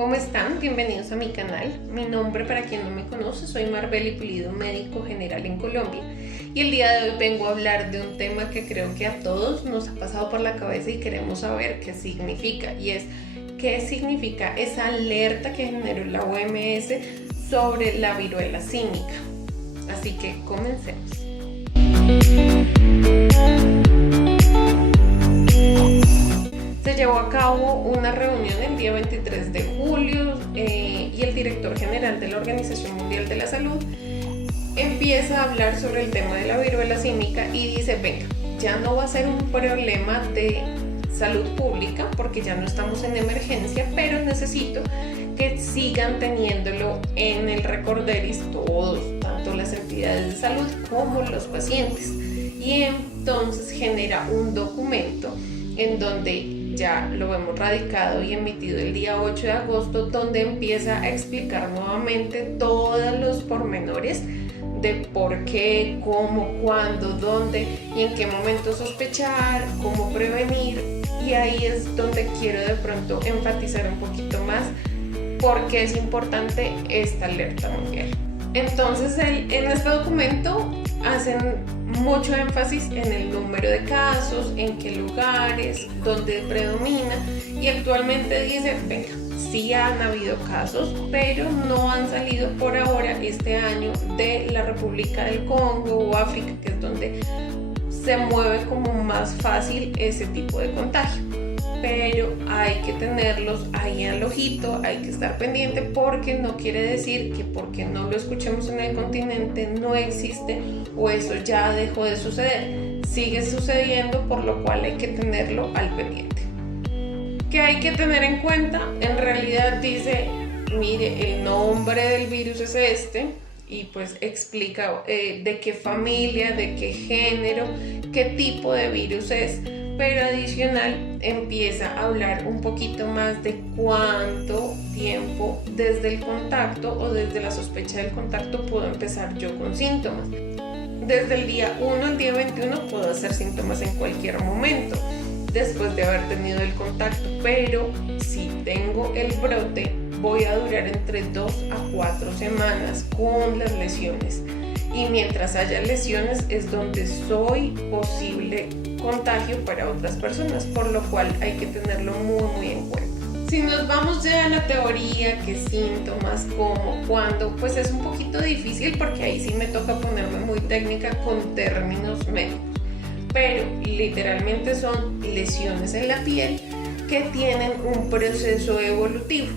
¿Cómo están? Bienvenidos a mi canal. Mi nombre, para quien no me conoce, soy Marbeli Pulido, médico general en Colombia. Y el día de hoy vengo a hablar de un tema que creo que a todos nos ha pasado por la cabeza y queremos saber qué significa. Y es, ¿qué significa esa alerta que generó la OMS sobre la viruela símica? Así que comencemos. Se llevó a cabo una reunión el día 23 de julio y el director general de la Organización Mundial de la Salud empieza a hablar sobre el tema de la viruela símica y dice, venga, ya no va a ser un problema de salud pública porque ya no estamos en emergencia, pero necesito que sigan teniéndolo en el recorderis todos, tanto las entidades de salud como los pacientes. Y entonces genera un documento en donde ya lo hemos radicado y emitido el día 8 de agosto, donde empieza a explicar nuevamente todos los pormenores de por qué, cómo, cuándo, dónde y en qué momento sospechar, cómo prevenir. Y ahí es donde quiero de pronto enfatizar un poquito más por qué es importante esta alerta mundial. Entonces en este documento hacen mucho énfasis en el número de casos, en qué lugares, dónde predomina, y actualmente dice, venga, sí han habido casos, pero no han salido por ahora este año de la República del Congo o África, que es donde se mueve como más fácil ese tipo de contagio. Pero hay que tenerlos ahí al ojito, hay que estar pendiente, porque no quiere decir que porque no lo escuchemos en el continente no existe o eso ya dejó de suceder. Sigue sucediendo, por lo cual hay que tenerlo al pendiente. ¿Qué hay que tener en cuenta? En realidad dice, mire, el nombre del virus es este, y pues explica de qué familia, de qué género, qué tipo de virus es. Pero adicional empieza a hablar un poquito más de cuánto tiempo desde el contacto o desde la sospecha del contacto puedo empezar yo con síntomas. Desde el día 1 al día 21 puedo hacer síntomas en cualquier momento después de haber tenido el contacto, pero si tengo el brote voy a durar entre 2 a 4 semanas con las lesiones. Y mientras haya lesiones es donde soy posible contagio para otras personas, por lo cual hay que tenerlo muy en cuenta. Si nos vamos ya a la teoría, qué síntomas, cómo, cuándo, pues es un poquito difícil porque ahí sí me toca ponerme muy técnica con términos médicos, pero literalmente son lesiones en la piel que tienen un proceso evolutivo.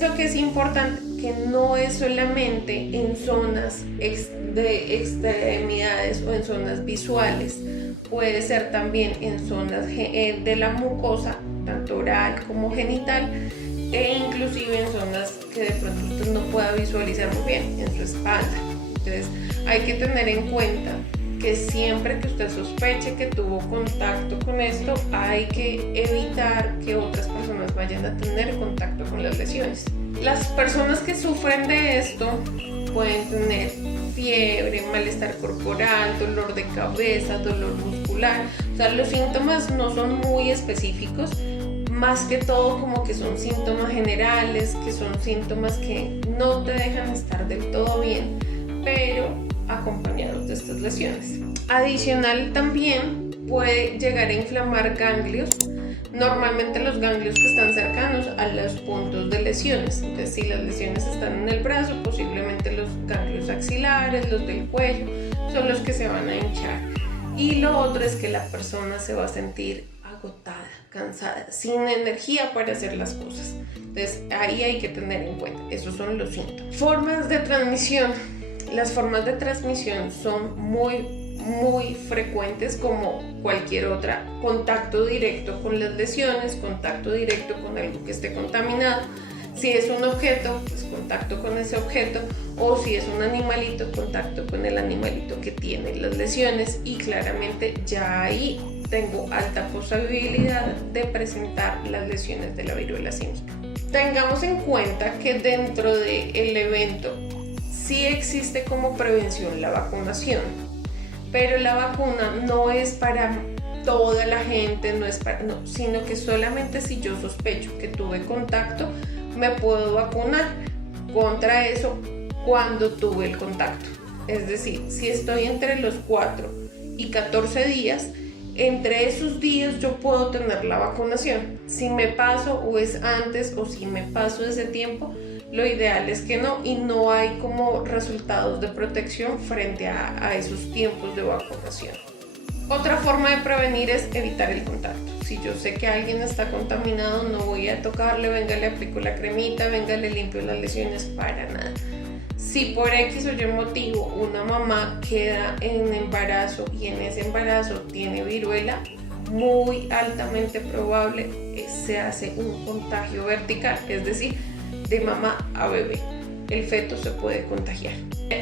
Lo que es importante que no es solamente en zonas de extremidades o en zonas visuales, puede ser también en zonas de la mucosa, tanto oral como genital, e inclusive en zonas que de pronto usted no pueda visualizar muy bien, en su espalda. Entonces hay que tener en cuenta que siempre que usted sospeche que tuvo contacto con esto, hay que evitar que otras personas vayan a tener contacto con las lesiones. Las personas que sufren de esto pueden tener fiebre, malestar corporal, dolor de cabeza, dolor muscular. O sea, los síntomas no son muy específicos, más que todo como que son síntomas generales, que son síntomas que no te dejan estar del todo bien, pero acompañados de estas lesiones. Adicional, también puede llegar a inflamar ganglios, normalmente los ganglios que están cercanos a los puntos de lesiones. Entonces, si las lesiones están en el brazo, posiblemente los ganglios axilares, los del cuello, son los que se van a hinchar. Y lo otro es que la persona se va a sentir agotada, cansada, sin energía para hacer las cosas. Entonces, ahí hay que tener en cuenta, esos son los síntomas. Formas de transmisión. Las formas de transmisión son muy frecuentes como cualquier otra: contacto directo con las lesiones, contacto directo con algo que esté contaminado. Si es un objeto, pues contacto con ese objeto, o si es un animalito, contacto con el animalito que tiene las lesiones, y claramente ya ahí tengo alta posibilidad de presentar las lesiones de la viruela símica. Tengamos en cuenta que dentro del evento sí existe como prevención la vacunación, pero la vacuna no es para toda la gente, no, sino que solamente si yo sospecho que tuve contacto, me puedo vacunar contra eso cuando tuve el contacto. Es decir, si estoy entre los 4 y 14 días, entre esos días yo puedo tener la vacunación. Si me paso o es antes o si me paso ese tiempo, lo ideal es que no, y no hay como resultados de protección frente a esos tiempos de vacunación. Otra forma de prevenir es evitar el contacto. Si yo sé que alguien está contaminado, no voy a tocarle, venga, le aplico la cremita, venga, le limpio las lesiones, para nada. Si por X o Y motivo una mamá queda en embarazo y en ese embarazo tiene viruela, muy altamente probable se hace un contagio vertical, es decir, de mamá a bebé. El feto se puede contagiar.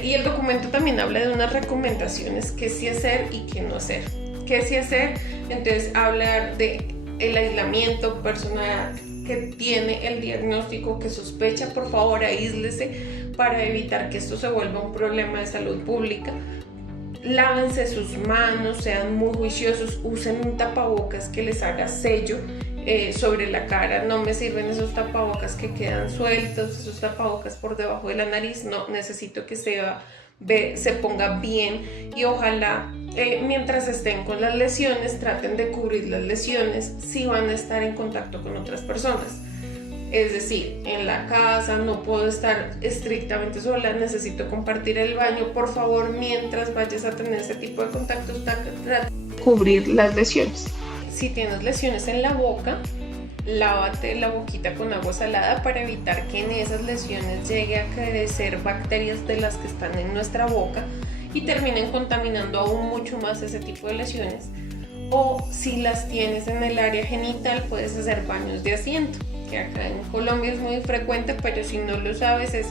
Y el documento también habla de unas recomendaciones que sí hacer y que no hacer. ¿Qué sí hacer? Entonces hablar de el aislamiento, persona que tiene el diagnóstico, que sospecha, por favor aíslese para evitar que esto se vuelva un problema de salud pública. Lávense sus manos, sean muy juiciosos, usen un tapabocas que les haga sello sobre la cara. No me sirven esos tapabocas que quedan sueltos, esos tapabocas por debajo de la nariz. No, necesito que se ponga bien, y ojalá mientras estén con las lesiones traten de cubrir las lesiones si van a estar en contacto con otras personas. Es decir, en la casa no puedo estar estrictamente sola, necesito compartir el baño. Por favor, mientras vayas a tener ese tipo de contactos, trata de cubrir las lesiones. Si tienes lesiones en la boca, lávate la boquita con agua salada para evitar que en esas lesiones llegue a crecer bacterias de las que están en nuestra boca y terminen contaminando aún mucho más ese tipo de lesiones. O si las tienes en el área genital, puedes hacer baños de asiento, que acá en Colombia es muy frecuente, pero si no lo sabes es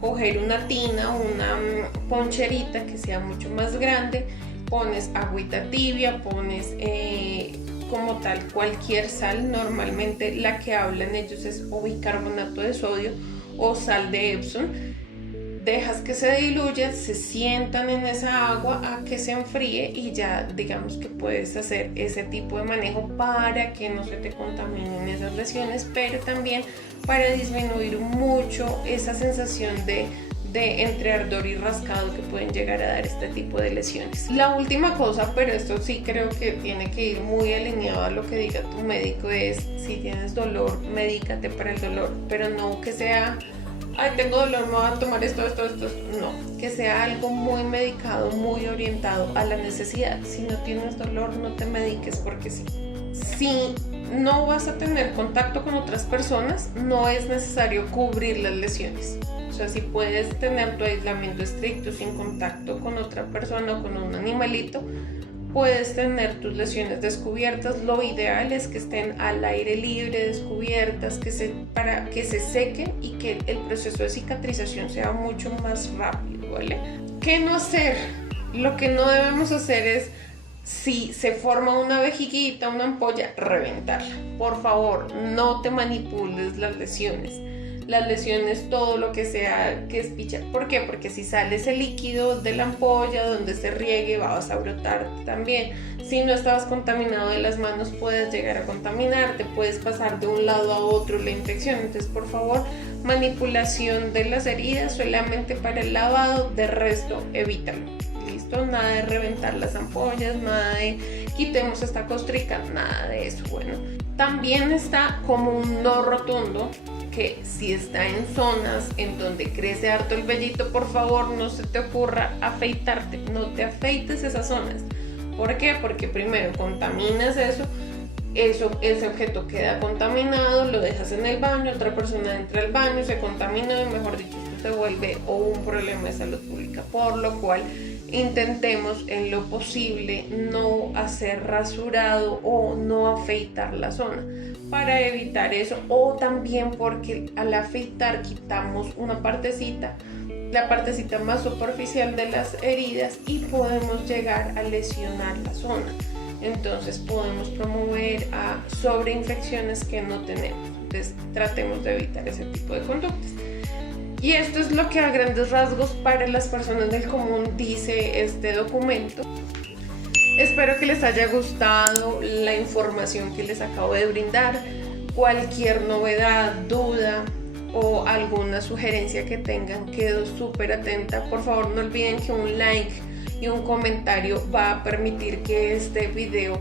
coger una tina o una poncherita que sea mucho más grande, pones agüita tibia, pones como tal cualquier sal. Normalmente la que hablan ellos es o bicarbonato de sodio o sal de Epsom. Dejas que se diluya, se sientan en esa agua a que se enfríe y ya digamos que puedes hacer ese tipo de manejo para que no se te contaminen esas lesiones, pero también para disminuir mucho esa sensación de entre ardor y rascado que pueden llegar a dar este tipo de lesiones. La última cosa, pero esto sí creo que tiene que ir muy alineado a lo que diga tu médico, es si tienes dolor, medícate para el dolor, pero no que sea ay, tengo dolor, me voy a tomar esto. No, que sea algo muy medicado, muy orientado a la necesidad. Si no tienes dolor, no te mediques porque sí. Si no vas a tener contacto con otras personas, no es necesario cubrir las lesiones. O sea, si puedes tener tu aislamiento estricto sin contacto con otra persona o con un animalito, puedes tener tus lesiones descubiertas. Lo ideal es que estén al aire libre, descubiertas, para que se sequen y que el proceso de cicatrización sea mucho más rápido, ¿vale? ¿Qué no hacer? Lo que no debemos hacer es, si se forma una vejiguita, una ampolla, reventarla. Por favor, no te manipules las lesiones. Las lesiones, todo lo que sea que es pichar. ¿Por qué? Porque si sale ese líquido de la ampolla, donde se riegue, vas a brotar también. Si no estabas contaminado de las manos, puedes llegar a contaminarte, puedes pasar de un lado a otro la infección. Entonces, por favor, manipulación de las heridas solamente para el lavado, de resto, evítalo. ¿Listo? Nada de reventar las ampollas, nada de quitemos esta costrica, nada de eso. Bueno, también está como un no rotundo, que si está en zonas en donde crece harto el vellito, por favor no se te ocurra afeitarte, no te afeites esas zonas. ¿Por qué? Porque primero contaminas ese objeto queda contaminado, lo dejas en el baño, otra persona entra al baño, se contaminó y mejor dicho esto se vuelve un problema de salud pública, por lo cual intentemos en lo posible no hacer rasurado o no afeitar la zona para evitar eso, o también porque al afeitar quitamos una partecita, la partecita más superficial de las heridas y podemos llegar a lesionar la zona. Entonces podemos promover a sobreinfecciones que no tenemos. Entonces tratemos de evitar ese tipo de conductas. Y esto es lo que a grandes rasgos para las personas del común dice este documento. Espero que les haya gustado la información que les acabo de brindar. Cualquier novedad, duda, o alguna sugerencia que tengan. Quedo súper atenta. Por favor, no olviden que un like y un comentario va a permitir que este video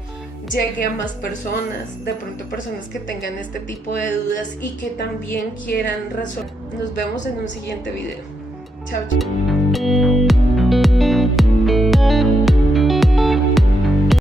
llegue a más personas, de pronto personas que tengan este tipo de dudas y que también quieran resolver. Nos vemos en un siguiente video. Chao, chao.